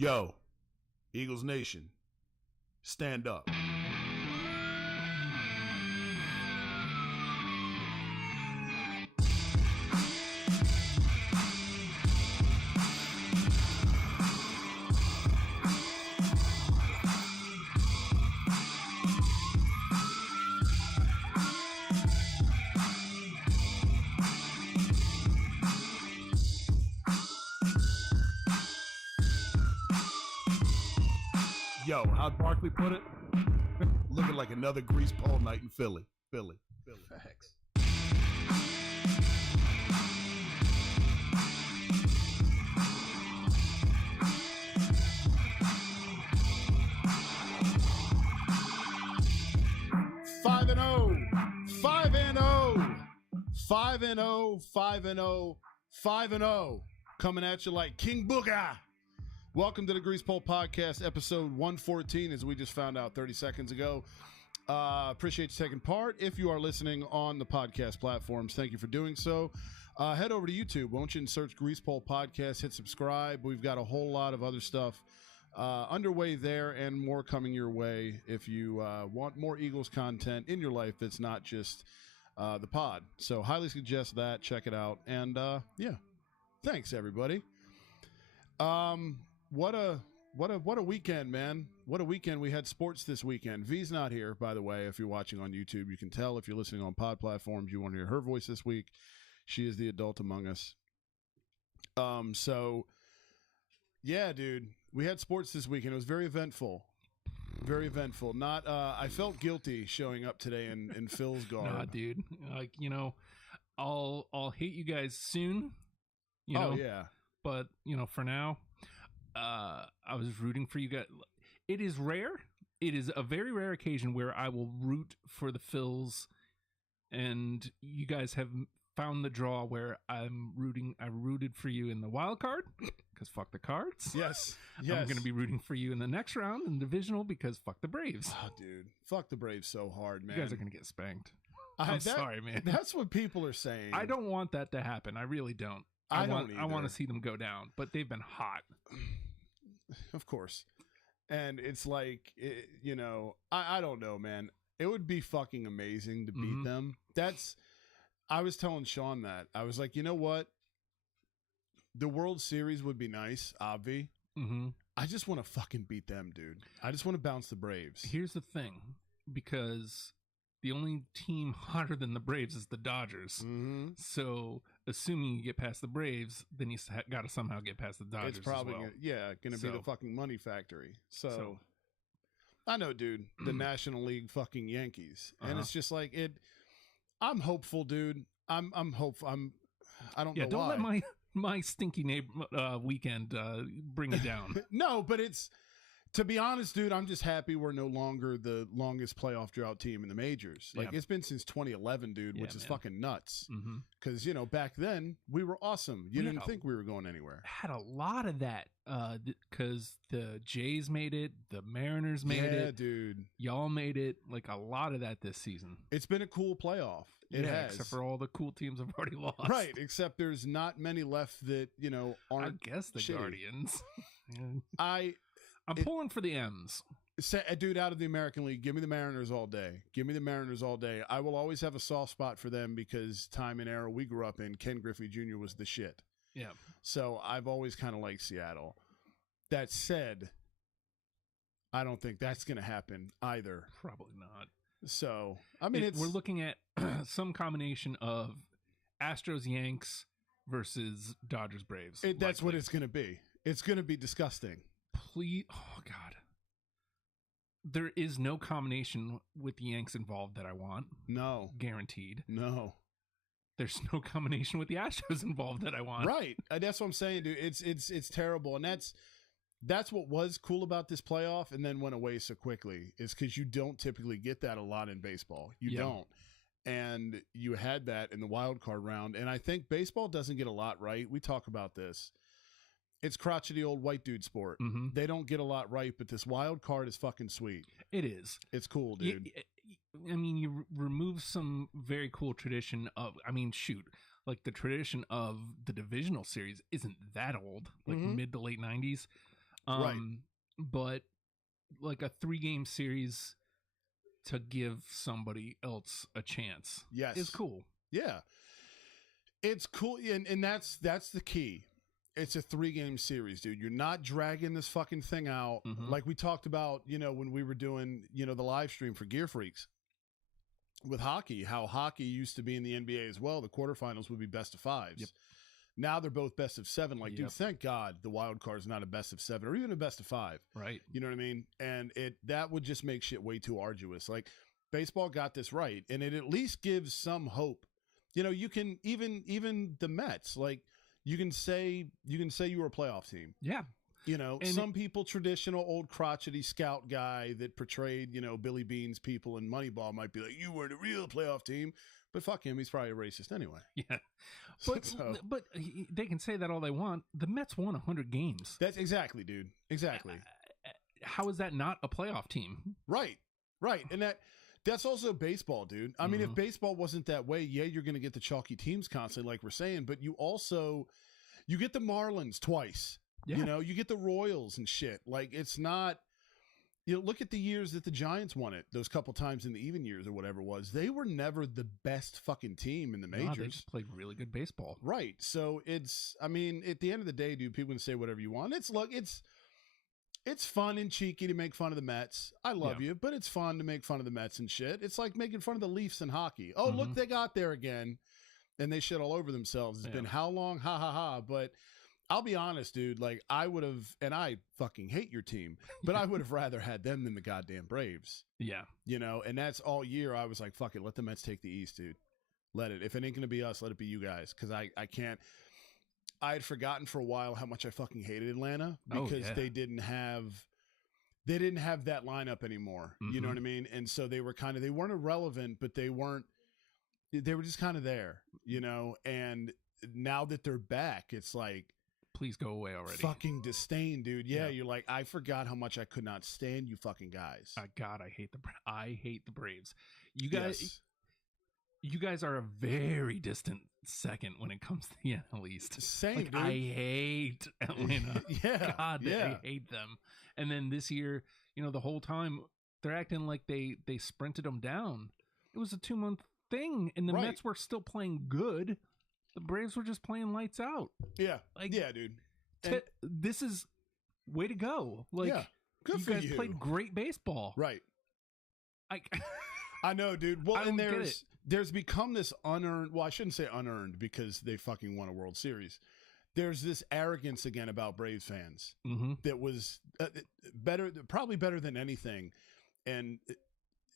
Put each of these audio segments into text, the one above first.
Yo, Eagles Nation, stand up. Yo, how'd Barkley put it? Looking like another grease pole night in Philly. Facts. Five and 0, coming at you like King Booga. Welcome to the Grease Pole Podcast, episode 114, as we just found out 30 seconds ago. Appreciate you taking part. If you are listening on the podcast platforms, thank you for doing so. Head over to YouTube, won't you, and search Grease Pole Podcast, hit subscribe. We've got a whole lot of other stuff underway there and more coming your way if you want more Eagles content in your life that's not just the pod. So highly suggest that. Check it out. And yeah, thanks, everybody. What a weekend, man. What a weekend. We had sports this weekend. V's not here, by the way. If you're watching on YouTube, you can tell. If you're listening on pod platforms, you want to hear her voice this week. She is the adult among us. So yeah, dude, we had sports this weekend. It was very eventful. Very eventful. Not I felt guilty showing up today in Phil's garb. Nah, dude. Like, I'll hate you guys soon. Oh yeah. But, for now, I was rooting for you guys. It is rare. It is a very rare occasion where I will root for the Phils, and you guys have found the draw where I rooted for you in the wild card because fuck the Cards. Yes. I'm going to be rooting for you in the next round in the divisional because fuck the Braves. Oh, dude. Fuck the Braves so hard, man. You guys are going to get spanked. I'm sorry, man. That's what people are saying. I don't want that to happen. I really don't. I don't either. I want to see them go down, but they've been hot. Of course. And it's like, I don't know, man. It would be fucking amazing to beat them. I was telling Sean that. I was like, you know what? The World Series would be nice, obvi. Mm-hmm. I just want to fucking beat them, dude. I just want to bounce the Braves. Here's the thing, because the only team hotter than the Braves is the Dodgers. Mm-hmm. So, assuming you get past the Braves, then you got to somehow get past the Dodgers. It's probably as well. going to be the fucking money factory. So I know, dude, the National League fucking Yankees, and it's just like it. I'm hopeful, dude. I'm hopeful. I don't know why. Don't let my stinky weekend bring you down. No, but it's. To be honest, dude, I'm just happy we're no longer the longest playoff drought team in the majors. Like, it's been since 2011, dude, which is fucking nuts. Because, back then, we were awesome. You didn't think we were going anywhere. Had a lot of that because the Jays made it, the Mariners made it. Yeah, dude. Y'all made it. Like, a lot of that this season. It's been a cool playoff. It has. Except for all the cool teams have already lost. Right, except there's not many left that, aren't I guess the shitty. Guardians. I'm pulling for the M's. Dude, out of the American League, give me the Mariners all day. Give me the Mariners all day. I will always have a soft spot for them because time and era we grew up in, Ken Griffey Jr. was the shit. Yeah. So I've always kind of liked Seattle. That said, I don't think that's going to happen either. Probably not. So, I mean, we're looking at some combination of Astros, Yanks versus Dodgers, Braves. That's what it's going to be. It's going to be disgusting. Please, oh God, there is no combination with the Yanks involved that I want. No, guaranteed. No, there's no combination with the Astros involved that I want. Right, that's what I'm saying, dude. It's terrible, and that's what was cool about this playoff, and then went away so quickly. Is because you don't typically get that a lot in baseball. You don't, and you had that in the wild card round, and I think baseball doesn't get a lot right. We talk about this. It's crotchety old white dude sport. Mm-hmm. They don't get a lot right, but this wild card is fucking sweet. It is. It's cool, dude. You remove some very cool tradition of, like the tradition of the divisional series isn't that old, like mid to late 90s. But like a 3-game series to give somebody else a chance is cool. Yeah. It's cool. And that's the key. It's a 3-game series, dude. You're not dragging this fucking thing out. Like we talked about, when we were doing, the live stream for Gear Freaks with hockey, how hockey used to be in the NBA as well. The quarterfinals would be best of 5s. Yep. Now they're both best of 7. Like, dude, thank God the wild card is not a best of 7 or even a best of 5. Right. You know what I mean? And that would just make shit way too arduous. Like, baseball got this right, and it at least gives some hope. You can even the Mets, like, you can say you were a playoff team. Yeah. And some people, traditional old crotchety scout guy that portrayed, Billy Bean's people in Moneyball might be like, you weren't a real playoff team, but fuck him, he's probably a racist anyway. Yeah. But they can say that all they want. The Mets won 100 games. That's exactly, dude. Exactly. How is that not a playoff team? Right. And that's also baseball, dude. I mean, if baseball wasn't that way, you're going to get the chalky teams constantly, like we're saying, but you get the Marlins twice. Yeah. You get the Royals and shit. Like, it's not, look at the years that the Giants won it, those couple times in the even years or whatever it was. They were never the best fucking team in the majors. They just played really good baseball. Right. So at the end of the day, dude, people can say whatever you want. It's fun and cheeky to make fun of the Mets. I love you, but it's fun to make fun of the Mets and shit. It's like making fun of the Leafs in hockey. Oh, look, they got there again. And they shit all over themselves. It's been how long? Ha, ha, ha. But I'll be honest, dude. Like, I would have, and I fucking hate your team, but I would have rather had them than the goddamn Braves. Yeah. And that's all year. I was like, fuck it. Let the Mets take the East, dude. Let it. If it ain't going to be us, let it be you guys. Because I can't. I had forgotten for a while how much I fucking hated Atlanta because they didn't have that lineup anymore. You know what I mean? And so they weren't irrelevant, but they were just kind of there, and now that they're back, it's like, please go away already. Fucking disdain, dude. Yeah. You're like, I forgot how much I could not stand you fucking guys. God, I hate the Braves. You guys are a very distant second when it comes to the NL East. Same, like, dude. I hate Atlanta. God, I hate them. And then this year, the whole time they're acting like they sprinted them down. It was a 2-month thing, and the Mets were still playing good. The Braves were just playing lights out. Yeah, dude. This is way to go. Like, good for you. You guys played great baseball. Right. I know, dude. Well, and there's become this unearned, well, I shouldn't say unearned because they fucking won a World Series. There's this arrogance again about Braves fans that was probably better than anything. And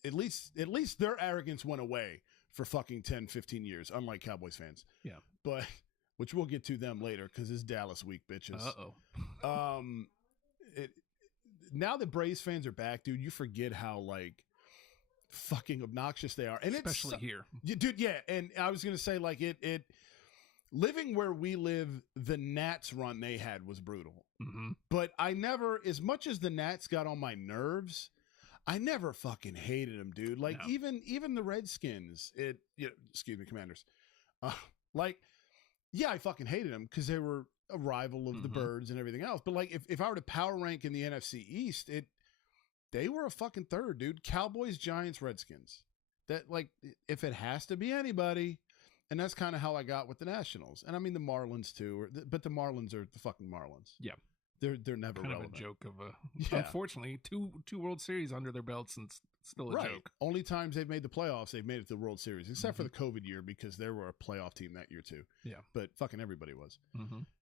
at least their arrogance went away for fucking 10, 15 years, unlike Cowboys fans. Yeah. But, which we'll get to them later because it's Dallas week, bitches. Uh-oh. Now that Braves fans are back, dude, you forget how, like, fucking obnoxious they are. And especially here. Dude, yeah. And I was going to say, like, it living where we live, the Nats run they had was brutal. But I never, as much as the Nats got on my nerves, I never fucking hated them, dude. Like, even the Redskins, excuse me, Commanders. I fucking hated them because they were a rival of the Birds and everything else. But, like, if I were to power rank in the NFC East, they were a fucking third, dude. Cowboys, Giants, Redskins. That, like, if it has to be anybody, and that's kind of how I got with the Nationals. And I mean the Marlins too, but the Marlins are the fucking Marlins. Yeah. They're never kind relevant. Of a joke of unfortunately, two World Series under their belts and still a joke. Only times they've made the playoffs, they've made it to the World Series, except for the COVID year because they were a playoff team that year too. Yeah. But fucking everybody was.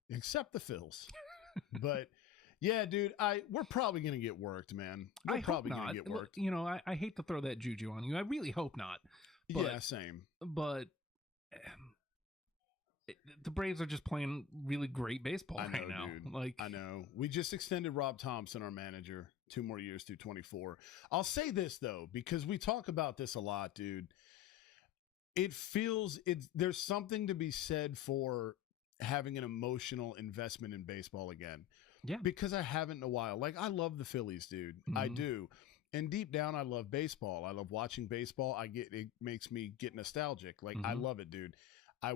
Except the Phils. But yeah, dude, we're probably going to get worked, man. We're probably going to get worked. I hate to throw that juju on you. I really hope not. But, yeah, same. But the Braves are just playing really great baseball right now. Dude. Like, I know. We just extended Rob Thompson, our manager, 2 more years through 24. I'll say this, though, because we talk about this a lot, dude. There's something to be said for having an emotional investment in baseball again. Yeah. Because I haven't in a while. Like, I love the Phillies, dude. I do. And deep down, I love baseball. I love watching baseball. It makes me get nostalgic. Like, I love it, dude. I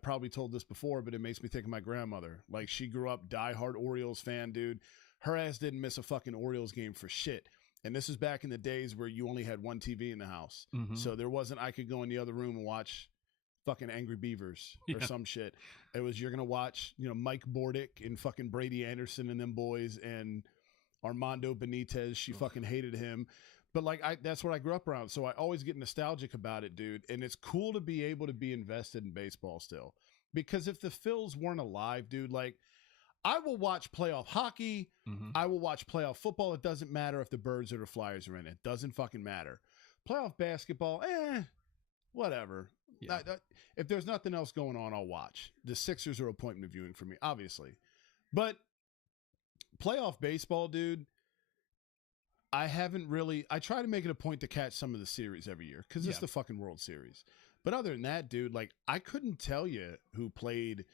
probably told this before, but it makes me think of my grandmother. Like, she grew up diehard Orioles fan, dude. her ass didn't miss a fucking Orioles game for shit. And this is back in the days where you only had one TV in the house. Mm-hmm. So there wasn't, I could go in the other room and watch fucking Angry Beavers or some shit. It was, you're going to watch, Mike Bordick and fucking Brady Anderson and them boys and Armando Benitez. She fucking hated him. But like, that's what I grew up around. So I always get nostalgic about it, dude. And it's cool to be able to be invested in baseball still. Because if the Phils weren't alive, dude, like, I will watch playoff hockey. Mm-hmm. I will watch playoff football. It doesn't matter if the Birds or the Flyers are in it. Doesn't fucking matter. Playoff basketball, whatever. Yeah. If there's nothing else going on, I'll watch. The Sixers are appointment viewing for me, obviously. But playoff baseball, dude, I try to make it a point to catch some of the series every year because it's the fucking World Series. But other than that, dude, like, I couldn't tell you who played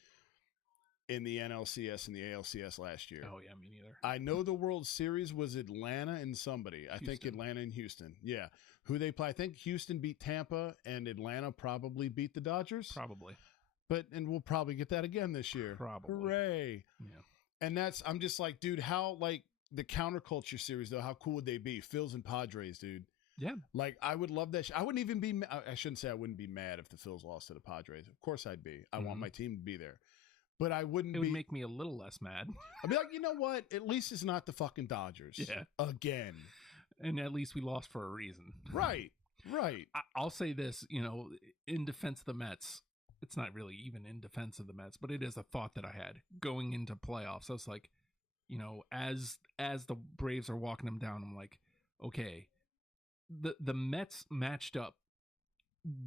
in the NLCS and the ALCS last year. Oh, yeah, me neither. I know the World Series was Atlanta and somebody. I think Atlanta and Houston. Yeah. Who they play. I think Houston beat Tampa and Atlanta probably beat the Dodgers. Probably. And we'll probably get that again this year. Probably. Hooray. Yeah. And I'm just like, dude, how, like, the counterculture series, though, how cool would they be? Phils and Padres, dude. Yeah. Like, I would love that. I wouldn't even be, I shouldn't say I wouldn't be mad if the Phils lost to the Padres. Of course I'd be. I want my team to be there. But I wouldn't It would make me a little less mad. I'd be like, you know what? At least it's not the fucking Dodgers. Yeah. Again. And at least we lost for a reason. Right. Right. I'll say this, in defense of the Mets, it's not really even in defense of the Mets, but it is a thought that I had going into playoffs. I was like, as the Braves are walking them down, I'm like, okay, the Mets matched up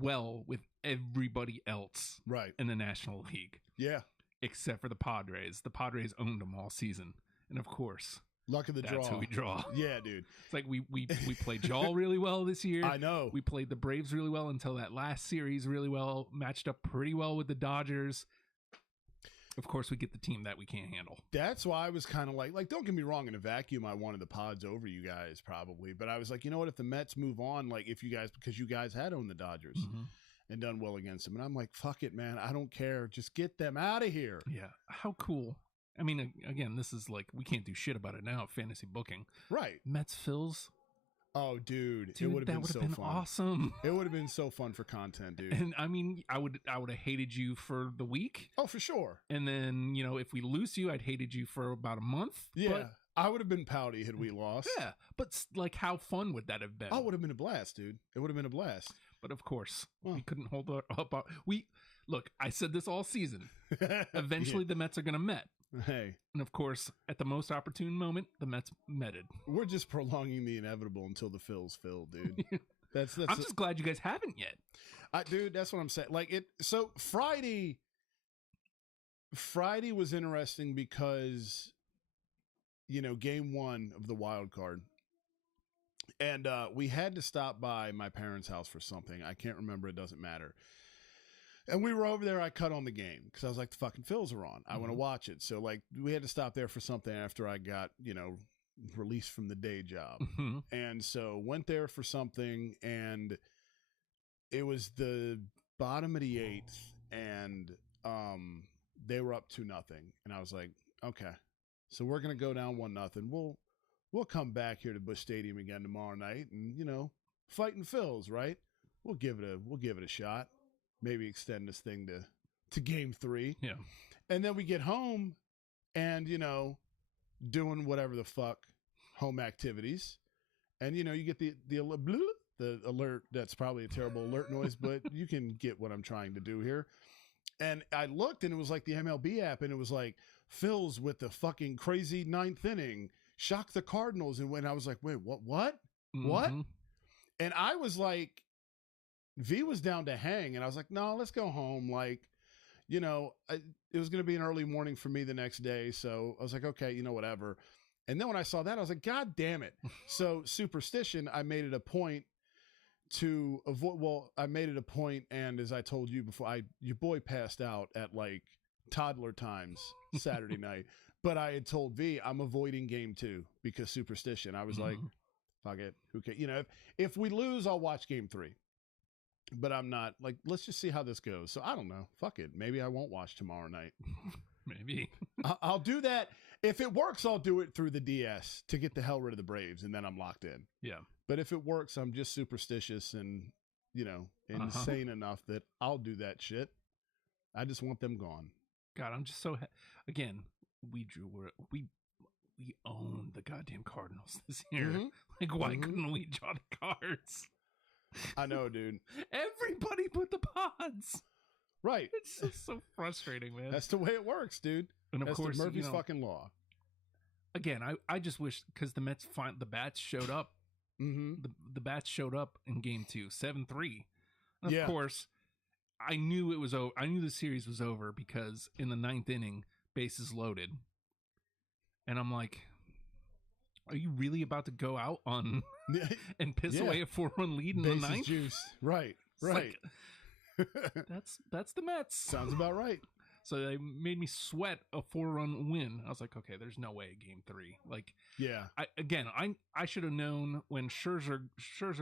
well with everybody else in the National League. Yeah. Except for the Padres. The Padres owned them all season. And of course, luck of the draw. That's who we draw. Yeah, dude. It's like we played y'all really well this year. I know. We played the Braves really well until that last series really well. Matched up pretty well with the Dodgers. Of course, we get the team that we can't handle. That's why I was kind of like, don't get me wrong, in a vacuum, I wanted the Pods over you guys probably. But I was like, you know what? If the Mets move on, like because you guys had owned the Dodgers. Mm-hmm. And done well against them. And I'm like, fuck it, man. I don't care. Just get them out of here. Yeah. How cool. I mean, again, this is like, we can't do shit about it now. Fantasy booking. Right. Mets Phils. Oh, dude. It would have been so fun. Awesome. It would have been so fun for content, dude. And I mean, I would have hated you for the week. Oh, for sure. And then, if we lose you, I'd hated you for about a month. Yeah. But I would have been pouty had we lost. Yeah. But like, how fun would that have been? Oh, it would have been a blast, dude. It would have been a blast. But of course, we couldn't hold up. Look, I said this all season. Eventually, the Mets are going to Met. Hey. And of course, at the most opportune moment, the Mets Metted. We're just prolonging the inevitable until the Phils fill, dude. I'm just glad you guys haven't yet. Dude, that's what I'm saying. Like so Friday was interesting because, game 1 of the wild card. And we had to stop by my parents' house for something. I can't remember. It doesn't matter. And we were over there. I cut on the game because I was like, the fucking Phils are on. I want to watch it. So, like, we had to stop there for something after I got, released from the day job. Mm-hmm. And so went there for something. And it was the bottom of the 8th. And they were up 2-0. And I was like, okay. So we're going to go down 1-0. We'll come back here to Busch Stadium again tomorrow night and, fighting Phils, right? We'll give it a shot. Maybe extend this thing to game 3. Yeah. And then we get home and, doing whatever the fuck home activities. And, you get the alert. That's probably a terrible alert noise, but you can get what I'm trying to do here. And I looked and it was like the MLB app and it was like Phils with the fucking crazy 9th inning. Shocked the Cardinals, and when I was like, wait, what? Mm-hmm. What? And I was like, V was down to hang, and I was like, no, let's go home. Like, it was going to be an early morning for me the next day, so I was like, okay, whatever. And then when I saw that, I was like, God damn it. So superstition, I made it a point to avoid. Well, I made it a point, and as I told you before, your boy passed out at like toddler times Saturday night. But I had told V I'm avoiding game 2 because superstition. I was like, fuck it. Who cares? If we lose, I'll watch game 3. But I'm not like, let's just see how this goes. So I don't know. Fuck it. Maybe I won't watch tomorrow night. Maybe. I'll do that. If it works, I'll do it through the DS to get the hell rid of the Braves, and then I'm locked in. Yeah. But if it works, I'm just superstitious and, insane enough that I'll do that shit. I just want them gone. God, I'm just so again, we own the goddamn Cardinals this year. Mm-hmm. Like, why couldn't we draw the cards? I know, dude. Everybody put the pods. Right. It's just so frustrating, man. That's the way it works, dude. And of That's course, Murphy's fucking law. Again, I just wish, because the Mets the bats showed up. Mm-hmm. The bats showed up in Game 2, 7-3. Of Yeah. course, I knew it was over. I knew the series was over because in the 9th inning, bases loaded, and I'm like, "Are you really about to go out on and piss away a 4-run lead in bases the 9th?" Juice. Right. Right. Like, that's the Mets. Sounds about right. So they made me sweat a 4-run win. I was like, okay, there's no way Game 3. Like, yeah. I should have known when Scherzer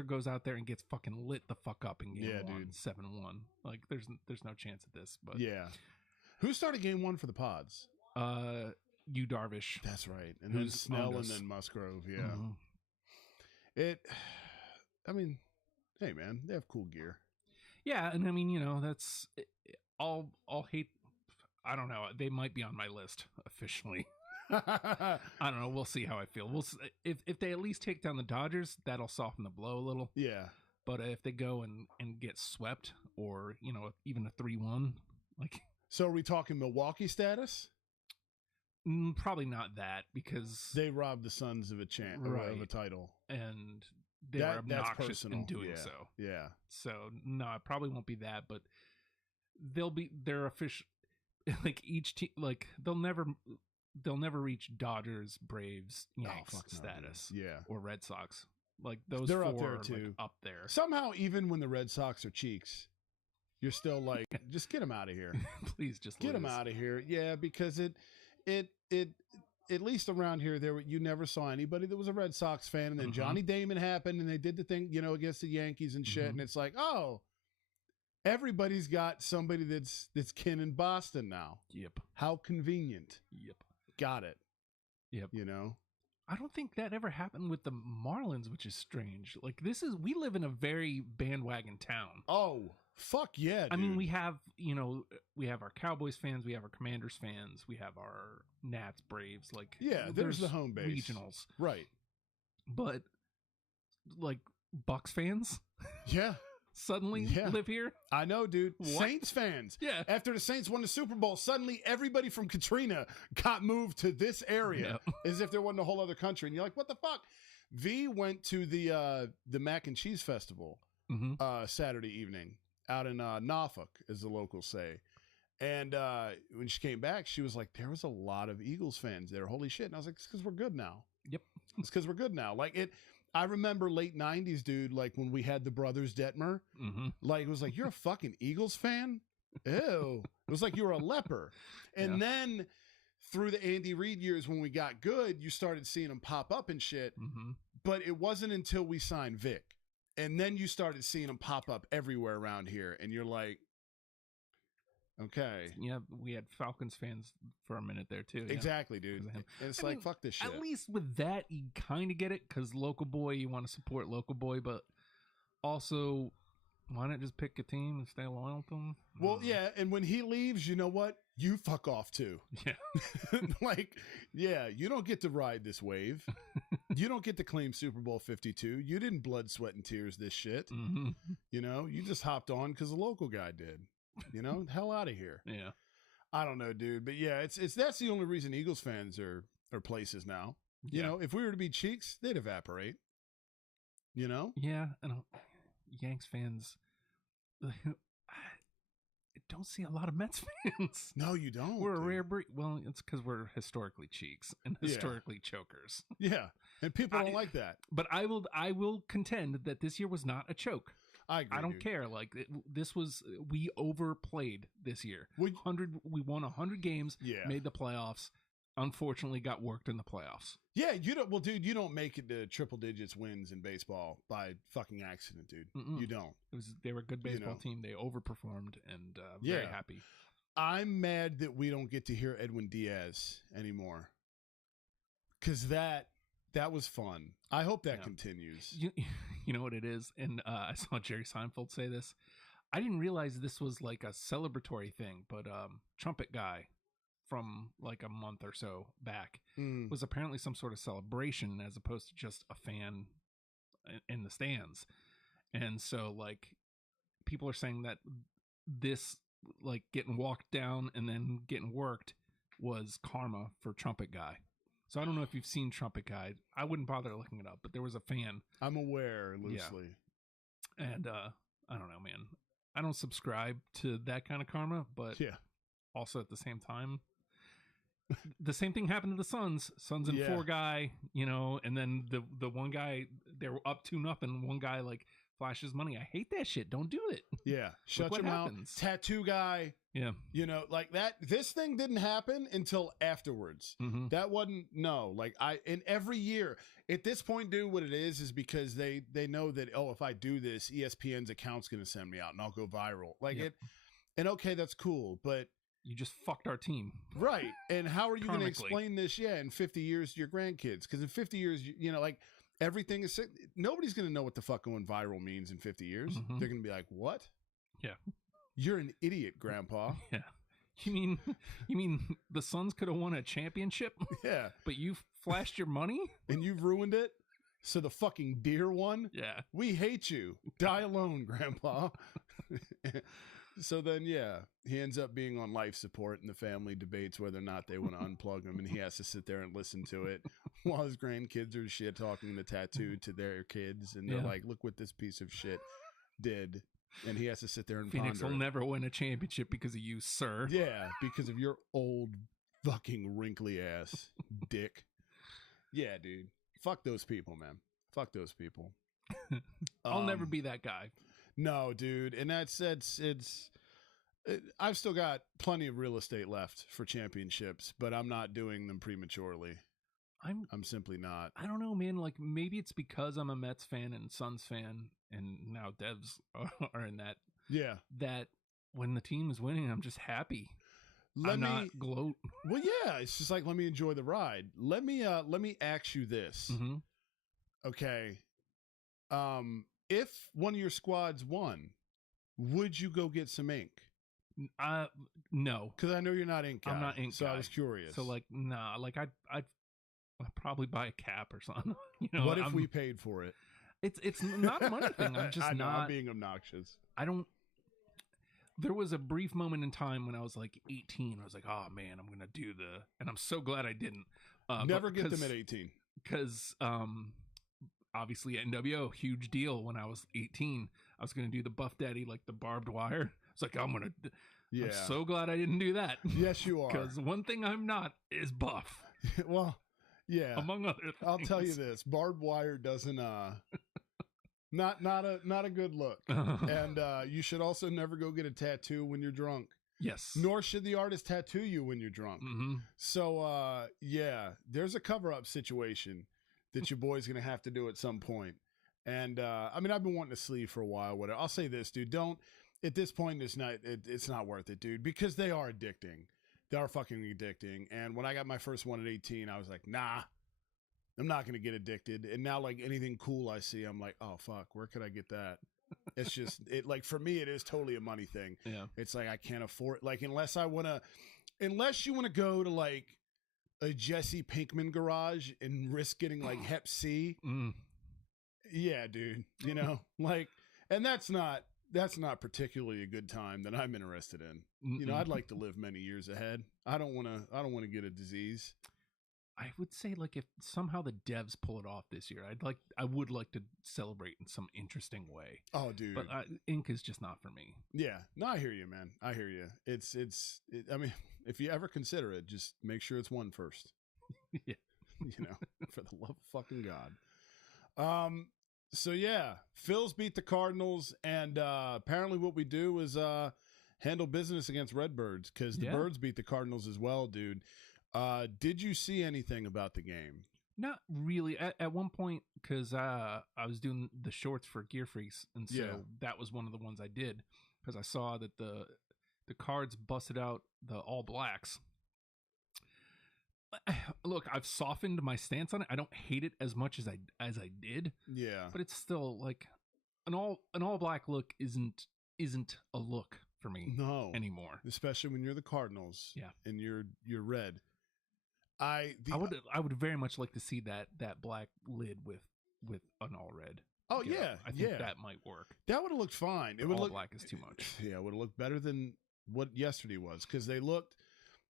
goes out there and gets fucking lit the fuck up in Game 1, dude. 7-1. Like, there's no chance of this. But yeah. Who started Game 1 for the Pods? You Darvish. That's right. And then Snell and then Musgrove. Yeah. Mm-hmm. Hey man, they have cool gear. Yeah, and I mean, that's I'll hate. I don't know. They might be on my list officially. I don't know. We'll see how I feel. We'll if they at least take down the Dodgers, that'll soften the blow a little. Yeah. But if they go and get swept, or even a 3-1, like. So are we talking Milwaukee status? Probably not that, because they robbed the Suns of a chance of a title, and they were obnoxious in doing so. Yeah. So no, it probably won't be that, but they're official. Like each team, like they'll never reach Dodgers, Braves, Yanks status, or Red Sox. Like those they're four up there are too. Like up there. Somehow, even when the Red Sox are cheeks, you're still like, just get them out of here. Please just get them out of here. Yeah, because it at least around here, you never saw anybody that was a Red Sox fan, and then Johnny Damon happened, and they did the thing, against the Yankees and shit, and it's like, oh. Everybody's got somebody that's kin in Boston now. Yep. How convenient. Yep. Got it. Yep. I don't think that ever happened with the Marlins, which is strange. Like we live in a very bandwagon town. Oh, fuck yeah, dude. I mean, we have our Cowboys fans, we have our Commanders fans, we have our Nats, Braves, like there's the home base. Regionals. Right. But like Bucks fans? Yeah. Suddenly live here? I know, dude. What? Saints fans. Yeah. After the Saints won the Super Bowl, suddenly everybody from Katrina got moved to this area as if there wasn't a whole other country. And you're like, what the fuck? V went to the Mac and Cheese Festival Saturday evening out in Norfolk, as the locals say. And when she came back, she was like, there was a lot of Eagles fans there. Holy shit. And I was like, it's because we're good now. Yep. It's because we're good now. I remember late 90s, dude, like when we had the brothers Detmer, like it was like, you're a fucking Eagles fan? Ew. It was like you were a leper. And then through the Andy Reid years, when we got good, you started seeing them pop up and shit. But it wasn't until we signed Vic. And then you started seeing them pop up everywhere around here. And you're like, okay. Yeah, we had Falcons fans for a minute there too. Exactly, dude. And it's like, fuck this shit. At least with that, you kind of get it, because local boy, you want to support local boy, but also, why not just pick a team and stay loyal to them? Well, yeah, and when he leaves, you know what? You fuck off too. Yeah. You don't get to ride this wave. You don't get to claim Super Bowl 52. You didn't blood, sweat, and tears this shit. You just hopped on because the local guy did. Hell out of here. Yeah. I don't know, dude. But yeah, that's the only reason Eagles fans are places now. You know, if we were to be cheeks, they'd evaporate. Yeah, and Yanks fans, I don't see a lot of Mets fans. No, you don't. We're a rare breed. Well, it's because we're historically cheeks and historically chokers. Yeah, and people don't like that. But I will contend that this year was not a choke. I agree. I don't care. Like we overplayed this year. We won 100 games. Yeah. Made the playoffs. Unfortunately, got worked in the playoffs. Yeah, you don't. Well, dude, you don't make it to triple digits wins in baseball by fucking accident, dude. You don't. They were a good baseball team. They overperformed, and very happy. I'm mad that we don't get to hear Edwin Diaz anymore. because that was fun. I hope that Yeah. continues. You know what it is? And I saw Jerry Seinfeld say this. I didn't realize this was like a celebratory thing, but Trumpet Guy from like a month or so back was apparently some sort of celebration as opposed to just a fan in the stands. And so like people are saying that this like getting walked down and then getting worked was karma for Trumpet Guy. So I don't know if you've seen Trumpet Guy. I wouldn't bother looking it up, but there was a fan. I'm aware loosely. Yeah. And I don't know, man. I don't subscribe to that kind of karma, but Yeah. also at the same time, the same thing happened to the Suns. Suns and 4 guy, you know, and then the one guy, they were up 2-0. One guy like flashes money. I hate that shit. Don't do it. Yeah. Shut your mouth. Tattoo guy. Yeah. You know, like that. This thing didn't happen until afterwards. Mm-hmm. That wasn't, no. Like in every year, at this point, dude, what it is because they know that, oh, if I do this, ESPN's account's going to send me out and I'll go viral. Like it. And okay, that's cool. But you just fucked our team. Right. And how are you going to explain this? Yeah. In 50 years to your grandkids. Because in 50 years, you know, like everything is, nobody's going to know what the fuck going viral means in 50 years. Mm-hmm. They're going to be like, what? Yeah. You're an idiot, Grandpa. Yeah. You mean the Suns could have won a championship? Yeah. But you flashed your money? And you've ruined it? So the fucking deer won? Yeah. We hate you. Die alone, Grandpa. So then, yeah, he ends up being on life support, and the family debates whether or not they want to unplug him, and he has to sit there and listen to it while his grandkids are shit talking the tattoo to their kids, and they're like, look what this piece of shit did. And he has to sit there and Phoenix ponder. will never win a championship because of you, sir. Yeah, because of your old fucking wrinkly ass dick. Yeah, dude. Fuck those people, man. Fuck those people. I'll never be that guy. No, dude. And I've still got plenty of real estate left for championships, but I'm not doing them prematurely. I'm simply not. I don't know, man. Like maybe it's because I'm a Mets fan and Suns fan, and now Devs are in that. Yeah. That when the team is winning, I'm just happy. I'm not gloat. Well, yeah. It's just like, let me enjoy the ride. Let me ask you this. Mm-hmm. Okay. If one of your squads won, would you go get some ink? No, because I know you're not ink guy. I'm not ink so guy. I was curious. So like, nah, like I'd probably buy a cap or something. You know, what if we paid for it? It's not a money thing. I'm just not. I'm being obnoxious. I don't. There was a brief moment in time when I was like 18. I was like, oh man, I'm gonna do and I'm so glad I didn't. Never get them at 18. Because obviously NWO, huge deal when I was 18. I was going to do the Buff Daddy, like the barbed wire. It's like, I'm so glad I didn't do that. Yes, you are. Because one thing I'm not is buff. Well, yeah. Among other things. I'll tell you this. Barbed wire doesn't, not a good look. And you should also never go get a tattoo when you're drunk. Yes. Nor should the artist tattoo you when you're drunk. Mm-hmm. So, yeah, there's a cover-up situation that your boy's going to have to do at some point. And, I mean, I've been wanting to sleeve for a while. Whatever. I'll say this, dude. At this point, it's not worth it, dude, because they are addicting. They are fucking addicting. And when I got my first one at 18, I was like, nah, I'm not going to get addicted. And now, like, anything cool I see, I'm like, oh, fuck, where could I get that? It's just, like, for me, it is totally a money thing. Yeah. It's like, I can't afford, like, unless you want to go to, like, a Jesse Pinkman garage and risk getting, like, Hep C. Yeah, dude, you know, like, and that's not particularly a good time that I'm interested in. You know, I'd like to live many years ahead. I don't want to get a disease. I would say, like, if somehow the Devs pull it off this year, I would like to celebrate in some interesting way. Oh, dude. But ink is just not for me. Yeah. No, I hear you, man. I hear you. I mean, if you ever consider it, just make sure it's one first. Yeah. You know, for the love of fucking God. So yeah, Phils beat the Cardinals, and apparently what we do is handle business against Redbirds, because the Birds beat the Cardinals as well, dude. Did you see anything about the game? Not really. At one point, because I was doing the shorts for Gear Freaks, and so that was one of the ones I did, because I saw that the Cards busted out the All Blacks. look, I've softened my stance on it. I don't hate it as much as I did. Yeah. But it's still like an all black look isn't a look for me anymore. Especially when you're the Cardinals. Yeah. And you're red. I would very much like to see that black lid with an all red. Oh yeah. I think that might work. That would have looked fine. It would all look black is too much. Yeah, it would have looked better than what yesterday was, because they looked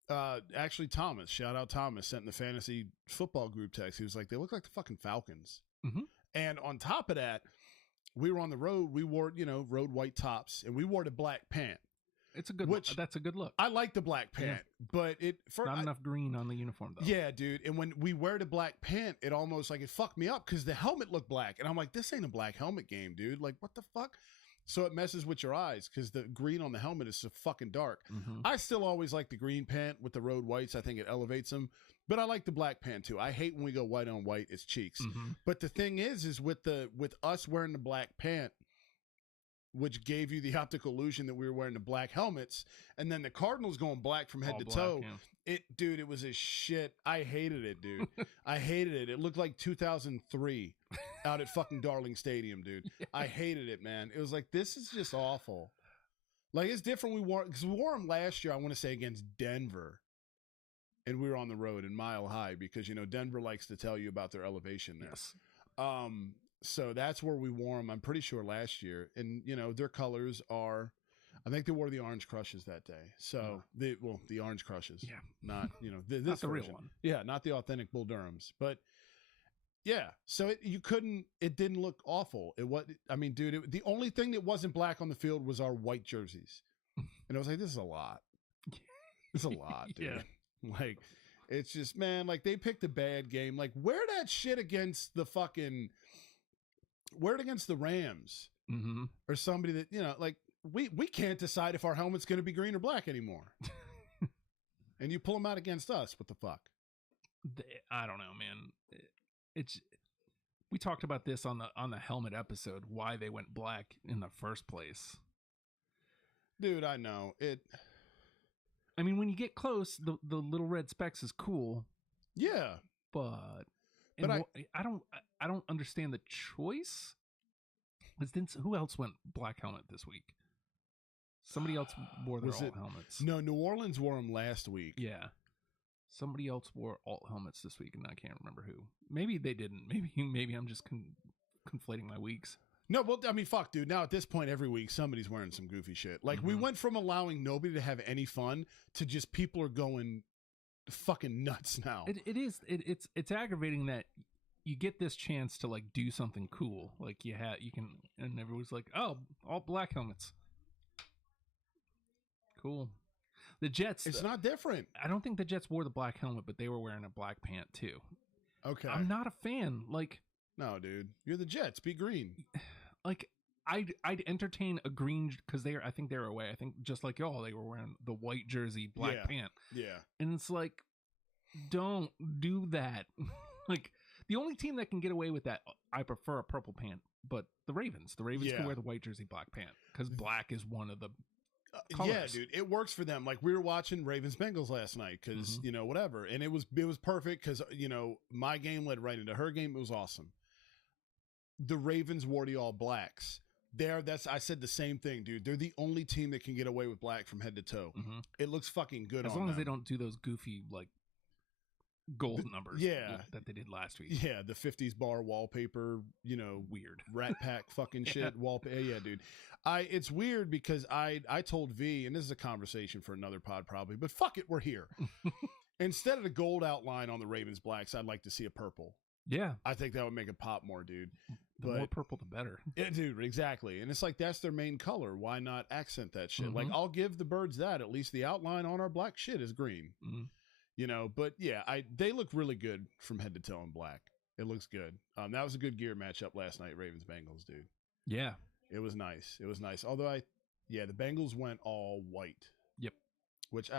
actually Thomas, shout out Thomas, sent in the fantasy football group text. He was like, they look like the fucking Falcons. Mm-hmm. And on top of that, we were on the road. We wore, road white tops, and we wore the black pant. It's a good that's a good look. I like the black pant, but not enough green on the uniform though. Yeah, dude. And when we wear the black pant, it almost like it fucked me up because the helmet looked black, and I'm like, this ain't a black helmet game, dude. Like, what the fuck? So it messes with your eyes because the green on the helmet is so fucking dark. Mm-hmm. I still always like the green pant with the road whites. I think it elevates them. But I like the black pant too. I hate when we go white on white. It's cheeks. Mm-hmm. But the thing is with us wearing the black pant, which gave you the optical illusion that we were wearing the black helmets, and then the Cardinals going black from head all to black, toe. yeah. It was a shit. I hated it, dude. I hated it. It looked like 2003 out at fucking Darling Stadium, dude. Yeah. I hated it, man. It was like, this is just awful. Like, it's different. We wore them last year, I want to say, against Denver. And we were on the road in Mile High because, Denver likes to tell you about their elevation there. Yes. So that's where we wore them, I'm pretty sure, last year. And, their colors are, I think they wore the Orange Crushes that day. So, the Orange Crushes. Yeah. Not, this not the version. real one. Yeah, not the authentic Bull Durhams. But, yeah. So, it didn't look awful. Dude, the only thing that wasn't black on the field was our white jerseys. And I was like, this is a lot. It's a lot, dude. Yeah. Like, it's just, man, like, they picked a bad game. Like, wear that shit against the fucking... Wear it against the Rams mm-hmm. or somebody that, like, we can't decide if our helmet's going to be green or black anymore. And you pull them out against us. What the fuck? I don't know, man. We talked about this on the helmet episode, why they went black in the first place. Dude, I know it. I mean, when you get close, the little red specks is cool. Yeah. But I don't understand the choice. Who else went black helmet this week? Somebody else wore their alt helmets. No, New Orleans wore them last week. Yeah. Somebody else wore alt helmets this week, and I can't remember who. Maybe they didn't. Maybe I'm just conflating my weeks. No, well, I mean, fuck, dude. Now at this point, every week somebody's wearing some goofy shit. Like, we went from allowing nobody to have any fun to just people are going fucking nuts now. It's aggravating that you get this chance to like do something cool, like you can, and everyone's like, oh, all black helmets, cool. The Jets, it's not different. I don't think the Jets wore the black helmet, but they were wearing a black pant too. Okay, I'm not a fan. Like, no, dude, you're the Jets. Be green. Like, I'd entertain a green because I think they were away. I think just like y'all, they were wearing the white jersey, black pant. Yeah, and it's like, don't do that. Like, the only team that can get away with that, I prefer a purple pant, but the Ravens can wear the white jersey, black pant because black is one of the colors. Yeah, dude, it works for them. Like, we were watching Ravens Bengals last night because whatever, and it was perfect because my game led right into her game. It was awesome. The Ravens wore the all blacks. I said the same thing, dude. They're the only team that can get away with black from head to toe. Mm-hmm. It looks fucking good as long as they don't do those goofy like gold numbers that they did last week. Yeah, the 50s bar wallpaper, weird Rat Pack fucking shit wallpaper. Yeah, dude. It's weird because I told V, and this is a conversation for another pod probably, but fuck it, we're here. Instead of the gold outline on the Ravens blacks, I'd like to see a purple. Yeah. I think that would make it pop more, dude. The more purple, the better. Yeah, dude, exactly. And it's like, that's their main color. Why not accent that shit? Like, I'll give the birds that. At least the outline on our black shit is green. Mm-hmm. But yeah, they look really good from head to toe in black. It looks good. That was a good gear matchup last night, Ravens Bengals, dude. Yeah. It was nice. It was nice. Although the Bengals went all white. Yep. Which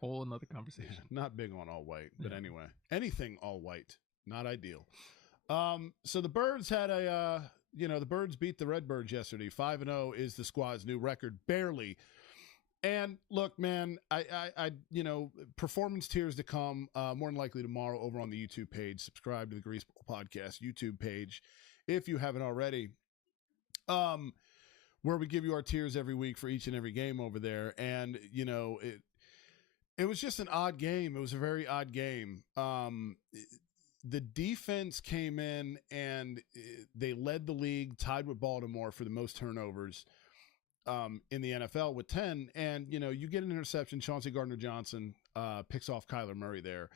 whole another conversation. Not big on all white, but anyway, anything all white, not ideal. So the Birds had the Birds beat the Redbirds yesterday. 5-0 is the squad's new record, barely. And look, man, I performance tiers to come, more than likely tomorrow over on the YouTube page. Subscribe to the Grease Bowl Podcast YouTube page if you haven't already. Where we give you our tiers every week for each and every game over there. And, it was just an odd game. It was a very odd game. The defense came in and they led the league, tied with Baltimore for the most turnovers in the NFL with 10. And, you get an interception. Chauncey Gardner-Johnson picks off Kyler Murray there.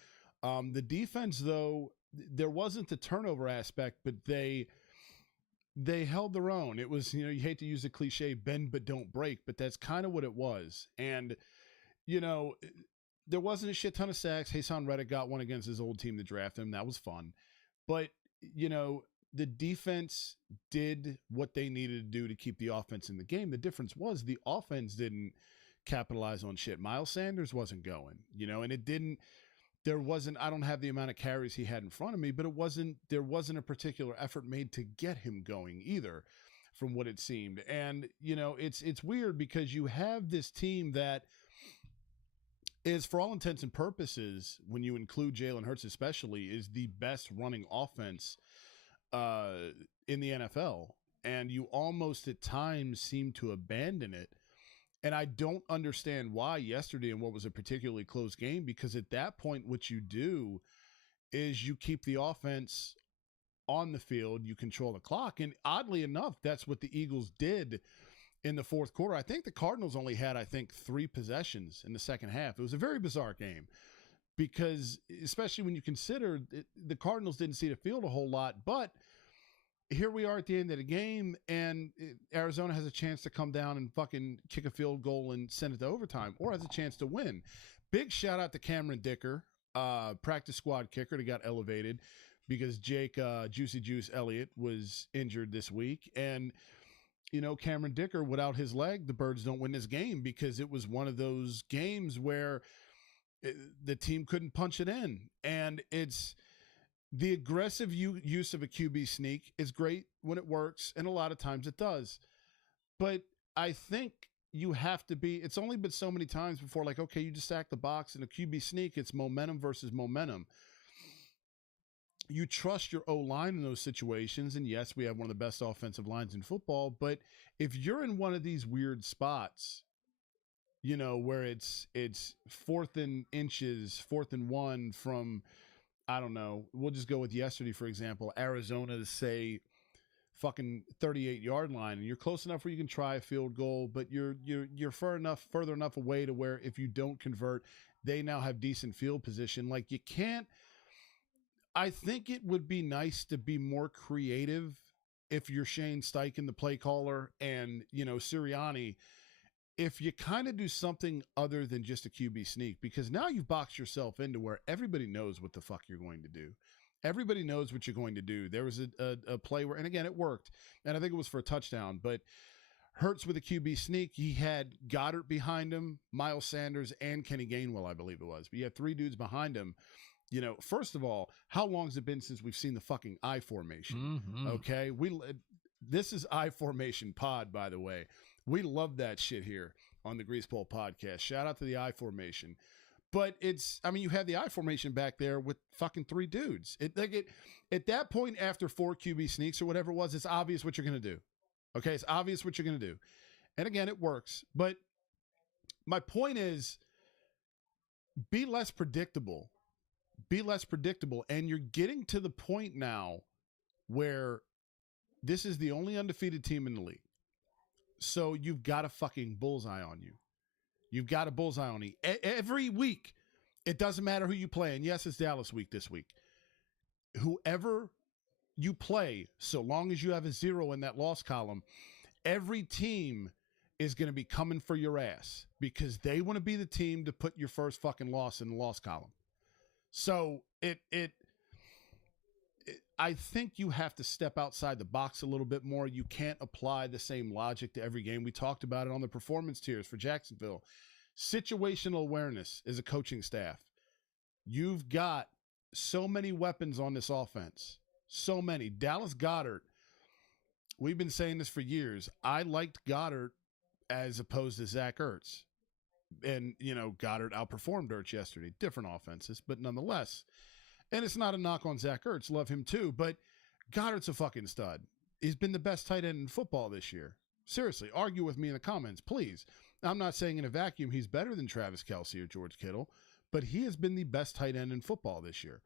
The defense, though, there wasn't the turnover aspect, but they held their own. It was, you hate to use the cliche, bend but don't break, but that's kind of what it was. And, there wasn't a shit ton of sacks. Hassan Reddick got one against his old team to draft him. That was fun. But, the defense did what they needed to do to keep the offense in the game. The difference was the offense didn't capitalize on shit. Miles Sanders wasn't going, and I don't have the amount of carries he had in front of me, but there wasn't a particular effort made to get him going either, from what it seemed. And, it's weird because you have this team that is, for all intents and purposes, when you include Jalen Hurts especially, is the best running offense in the NFL. And you almost at times seem to abandon it. And I don't understand why yesterday in what was a particularly close game, because at that point, what you do is you keep the offense on the field, you control the clock. And oddly enough, that's what the Eagles did in the fourth quarter. I think the Cardinals only had, 3 possessions in the second half. It was a very bizarre game because, especially when you consider the Cardinals didn't see the field a whole lot, but here we are at the end of the game, and Arizona has a chance to come down and fucking kick a field goal and send it to overtime, or has a chance to win. Big shout out to Cameron Dicker, practice squad kicker, that got elevated because Jake Juicy Juice Elliott was injured this week. And, Cameron Dicker, without his leg, the Birds don't win this game, because it was one of those games where the team couldn't punch it in. And it's the aggressive use of a QB sneak is great when it works, and a lot of times it does. But I think you have to be, it's only been so many times before, like, okay, you just stack the box in a QB sneak, it's momentum versus momentum. You trust your O-line in those situations, and yes, we have one of the best offensive lines in football, but if you're in one of these weird spots, where it's 4th and inches, 4th and 1 from, I don't know, we'll just go with yesterday, for example, Arizona's, say, fucking 38-yard line, and you're close enough where you can try a field goal, but you're further enough away to where if you don't convert, they now have decent field position. Like, you can't. I think it would be nice to be more creative if you're Shane Steichen, the play caller, and, Sirianni, if you kind of do something other than just a QB sneak, because now you've boxed yourself into where everybody knows what the fuck you're going to do. Everybody knows what you're going to do. There was a play where, and again, it worked, and I think it was for a touchdown, but Hurts with a QB sneak, he had Goddard behind him, Miles Sanders, and Kenny Gainwell, I believe it was. But you had 3 dudes behind him. First of all, how long has it been since we've seen the fucking I formation? Mm-hmm. Okay, this is I formation pod, by the way. We love that shit here on the Grease Bowl Podcast. Shout out to the I formation. But you have the I formation back there with fucking 3 dudes. At that point, after 4 QB sneaks or whatever it was, it's obvious what you're going to do. Okay, it's obvious what you're going to do. And again, it works. But my point is, be less predictable. Be less predictable. And you're getting to the point now where this is the only undefeated team in the league. So you've got a fucking bullseye on you. You've got a bullseye on you. Every week, it doesn't matter who you play. And yes, it's Dallas week this week. Whoever you play, so long as you have a 0 in that loss column, every team is going to be coming for your ass because they want to be the team to put your first fucking loss in the loss column. So I think you have to step outside the box a little bit more. You can't apply the same logic to every game. We talked about it on the performance tiers for Jacksonville. Situational awareness is a coaching staff. You've got so many weapons on this offense. So many. Dallas Goedert, we've been saying this for years. I liked Goddard as opposed to Zach Ertz. And, Goddard outperformed Ertz yesterday. Different offenses, but nonetheless. And it's not a knock on Zach Ertz. Love him too. But Goddard's a fucking stud. He's been the best tight end in football this year. Seriously, argue with me in the comments, please. I'm not saying in a vacuum he's better than Travis Kelce or George Kittle, but he has been the best tight end in football this year.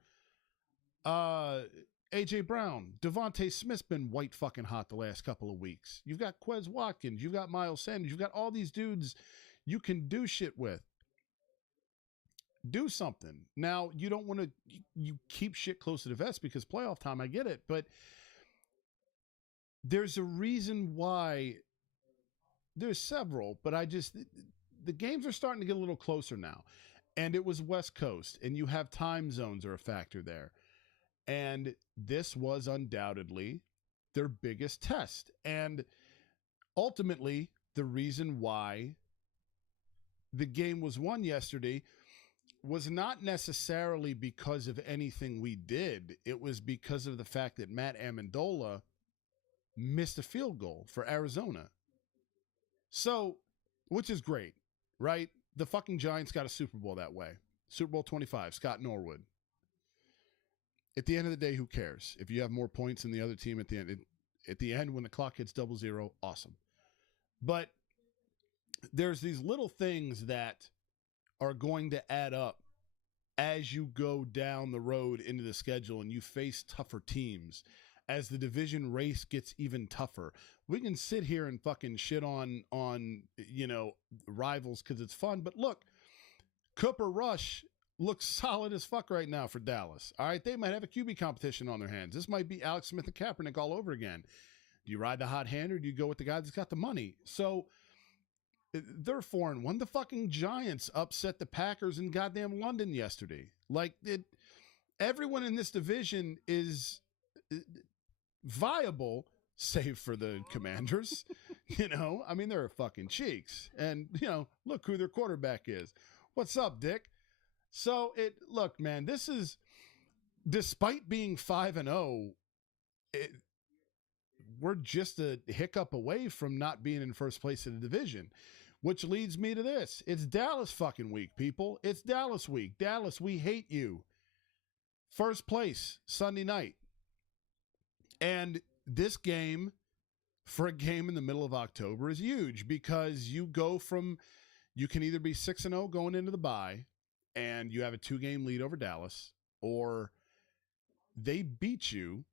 A.J. Brown, Devontae Smith's been white fucking hot the last couple of weeks. You've got Quez Watkins, you've got Miles Sanders, you've got all these dudes you can do shit with. Do something. Now, you don't want to, you keep shit close to the vest because playoff time, I get it, but there's a reason why. There's several, but the games are starting to get a little closer now. And it was West Coast, and you have time zones are a factor there. And this was undoubtedly their biggest test. And ultimately, the reason why the game was won yesterday was not necessarily because of anything we did. It was because of the fact that Matt Amendola missed a field goal for Arizona. So, which is great, right? The fucking Giants got a Super Bowl that way. Super Bowl 25, Scott Norwood. At the end of the day, who cares? If you have more points than the other team at the end when the clock hits 0-0, awesome. But there's these little things that are going to add up as you go down the road into the schedule and you face tougher teams. As the division race gets even tougher, we can sit here and fucking shit on rivals because it's fun. But look, Cooper Rush looks solid as fuck right now for Dallas. All right, they might have a QB competition on their hands. This might be Alex Smith and Kaepernick all over again. Do you ride the hot hand or do you go with the guy that's got the money? So they're 4-1. The fucking Giants upset the Packers in goddamn London yesterday. Everyone in this division is viable, save for the Commanders. They're fucking cheeks. And, look who their quarterback is. What's up, Dick? So, look, man, this is, despite being 5-0, we're just a hiccup away from not being in first place in the division, which leads me to this. It's Dallas fucking week, people. It's Dallas week. Dallas, we hate you. First place, Sunday night. And this game, for a game in the middle of October, is huge because you can either be 6-0 going into the bye and you have a 2-game lead over Dallas, or they beat you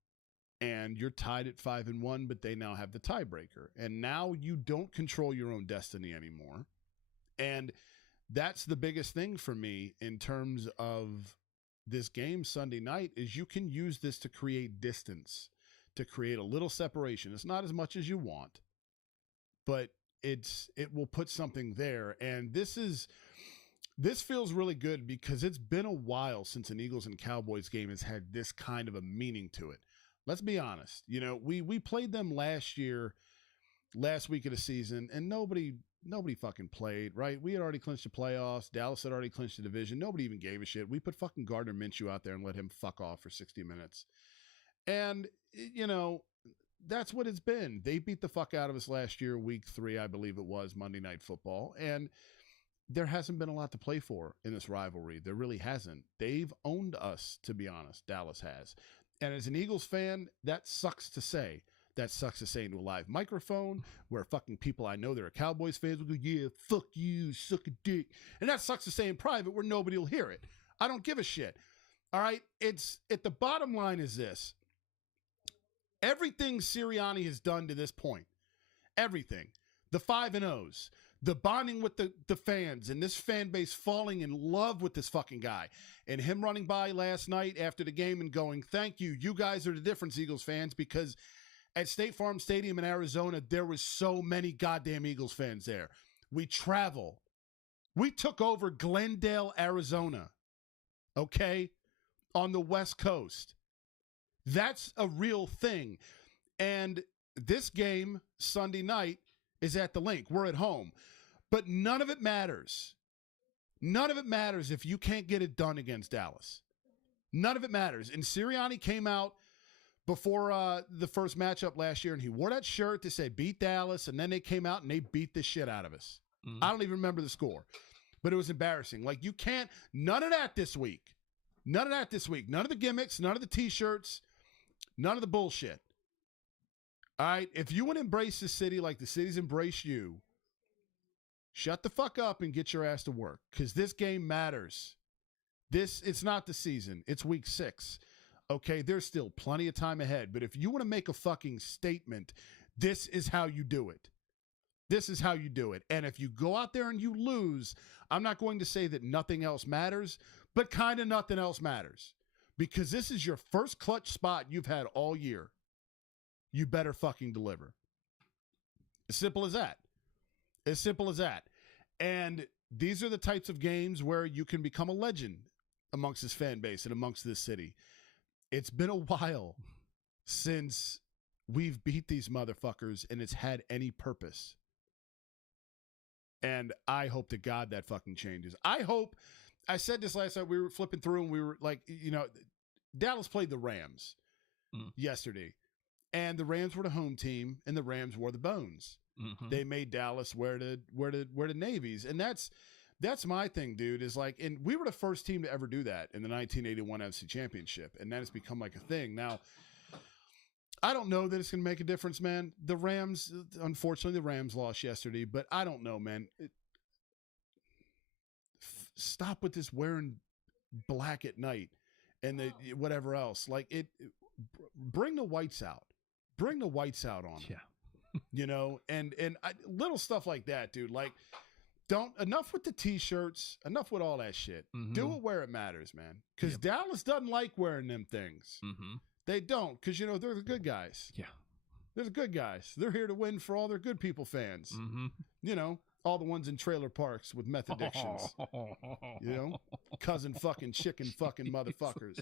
and you're tied at 5-1, but they now have the tiebreaker. And now you don't control your own destiny anymore. And that's the biggest thing for me in terms of this game Sunday night is you can use this to create distance, to create a little separation. It's not as much as you want, but it will put something there. And this feels really good because it's been a while since an Eagles and Cowboys game has had this kind of a meaning to it. Let's be honest. We played them last week of the season, and nobody fucking played, right? We had already clinched the playoffs. Dallas had already clinched the division. Nobody even gave a shit. We put fucking Gardner Minshew out there and let him fuck off for 60 minutes. And, that's what it's been. They beat the fuck out of us last year, week 3, I believe it was, Monday Night Football. And there hasn't been a lot to play for in this rivalry. There really hasn't. They've owned us, to be honest. Dallas has. And as an Eagles fan, that sucks to say. That sucks to say into a live microphone where fucking people I know that are Cowboys fans will go, yeah, fuck you, suck a dick. And that sucks to say in private where nobody will hear it. I don't give a shit. All right? The bottom line is this. Everything Sirianni has done to this point, everything, the 5-0s, the bonding with the fans and this fan base falling in love with this fucking guy, and him running by last night after the game and going, thank you. You guys are the difference, Eagles fans, because at State Farm Stadium in Arizona, there was so many goddamn Eagles fans there. We travel. We took over Glendale, Arizona, okay, on the West Coast. That's a real thing. And this game, Sunday night, is at the Link. We're at home. But none of it matters. None of it matters if you can't get it done against Dallas. None of it matters. And Sirianni came out before the first matchup last year, and he wore that shirt to say beat Dallas, and then they came out and they beat the shit out of us. I don't even remember the score. But it was embarrassing. Like, you can't, none of that this week. None of that this week. None of the gimmicks, none of the T-shirts, none of the bullshit. All right? If you want to embrace the city like the city's embraced you, shut the fuck up and get your ass to work, because this game matters. It's not the season. It's week 6. Okay? There's still plenty of time ahead. But if you want to make a fucking statement, this is how you do it. This is how you do it. And if you go out there and you lose, I'm not going to say that nothing else matters, but kind of nothing else matters. Because this is your first clutch spot you've had all year. You better fucking deliver. As simple as that. As simple as that. And these are the types of games where you can become a legend amongst this fan base and amongst this city. It's been a while since we've beat these motherfuckers and it's had any purpose. And I hope to God that fucking changes. I said this last night, we were flipping through and we were like, Dallas played the Rams yesterday. And the Rams were the home team and the Rams wore the bones. Mm-hmm. They made Dallas wear the navies. And that's my thing, dude, is like, and we were the first team to ever do that in the 1981 NFC Championship. And that has become like a thing. Now, I don't know that it's going to make a difference, man. The Rams, unfortunately, the Rams lost yesterday, but I don't know, man. Stop with this wearing black at night and the whatever else. Like, bring the whites out. Bring the whites out on them. Yeah. And little stuff like that, dude. Like, enough with the T-shirts, enough with all that shit. Mm-hmm. Do it where it matters, man. Because Dallas doesn't like wearing them things. Mm-hmm. They don't, because, they're the good guys. Yeah. They're the good guys. They're here to win for all their good people fans. Mm-hmm. All the ones in trailer parks with meth addictions. Cousin fucking chicken fucking motherfuckers.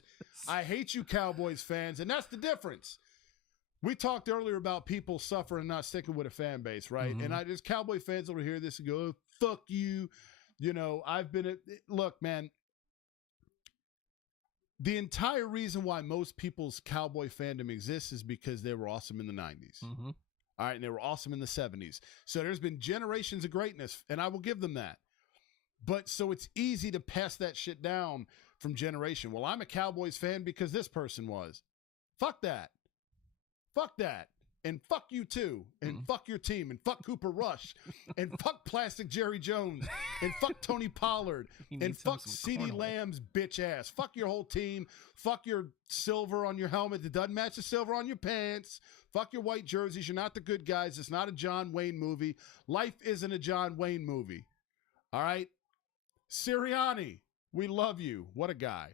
I hate you Cowboys fans, and that's the difference. We talked earlier about people suffering and not sticking with a fan base, right? Mm-hmm. And there's Cowboy fans over here this and go, oh, fuck you. Look, man. The entire reason why most people's Cowboy fandom exists is because they were awesome in the 90s. Mm-hmm. All right, and they were awesome in the 70s. So there's been generations of greatness, and I will give them that. But so it's easy to pass that shit down from generation. Well, I'm a Cowboys fan because this person was. Fuck that. Fuck that. And fuck you too. And fuck your team. And fuck Cooper Rush. And fuck Plastic Jerry Jones. And fuck Tony Pollard. And fuck CeeDee Lamb's bitch ass. Fuck your whole team. Fuck your silver on your helmet that doesn't match the silver on your pants. Fuck your white jerseys. You're not the good guys. It's not a John Wayne movie. Life isn't a John Wayne movie. All right? Sirianni, we love you. What a guy.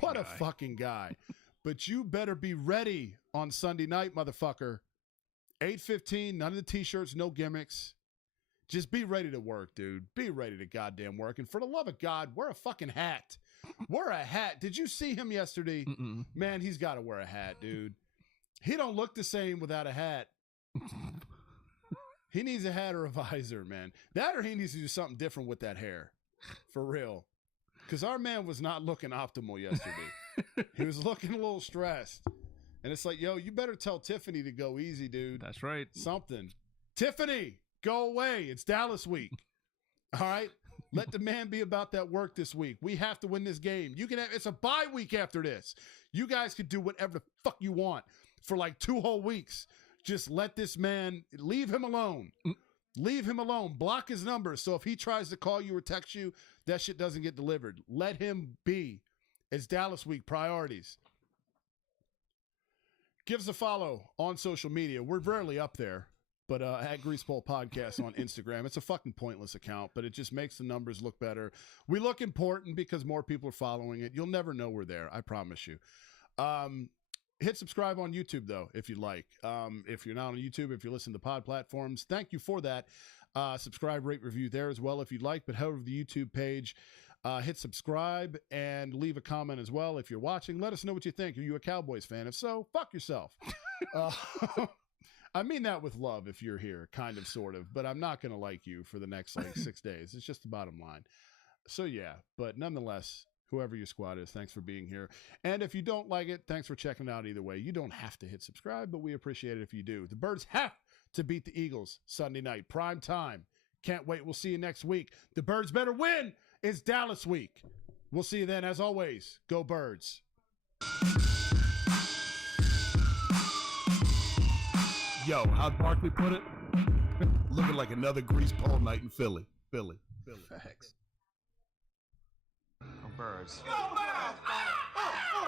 What a fucking guy. But you better be ready on Sunday night, motherfucker. 8:15, none of the T-shirts, no gimmicks. Just be ready to work, dude. Be ready to goddamn work. And for the love of God, wear a fucking hat. Wear a hat. Did you see him yesterday? Mm-mm. Man, he's got to wear a hat, dude. He don't look the same without a hat. He needs a hat or a visor, man. That or he needs to do something different with that hair. For real. Because our man was not looking optimal yesterday. He was looking a little stressed. And it's like, yo, you better tell Tiffany to go easy, dude. That's right. Something. Tiffany, go away. It's Dallas week. All right? Let the man be about that work this week. We have to win this game. It's a bye week after this. You guys could do whatever the fuck you want for like 2 whole weeks. Just let this man, leave him alone. Leave him alone. Block his number. So if he tries to call you or text you, that shit doesn't get delivered. Let him be. It's Dallas week. Priorities. Give us a follow on social media. We're rarely up there, but at Greasepole Podcast on Instagram. It's a fucking pointless account, but it just makes the numbers look better. We look important because more people are following it. You'll never know we're there. I promise you. Hit subscribe on YouTube, though, if you'd like. If you're not on YouTube, if you listen to pod platforms, thank you for that. Subscribe, rate, review there as well if you'd like. But head over to the YouTube page. Hit subscribe and leave a comment as well. If you're watching, let us know what you think. Are you a Cowboys fan? If so, fuck yourself. I mean that with love if you're here, kind of, sort of. But I'm not going to like you for the next 6 days. It's just the bottom line. So, yeah. But nonetheless, whoever your squad is, thanks for being here. And if you don't like it, thanks for checking it out either way. You don't have to hit subscribe, but we appreciate it if you do. The Birds have to beat the Eagles Sunday night. Prime time. Can't wait. We'll see you next week. The Birds better win. It's Dallas week. We'll see you then. As always, go Birds. Yo, how'd Barkley put it? Looking like another grease pole night in Philly. Facts. Birds. Go Birds!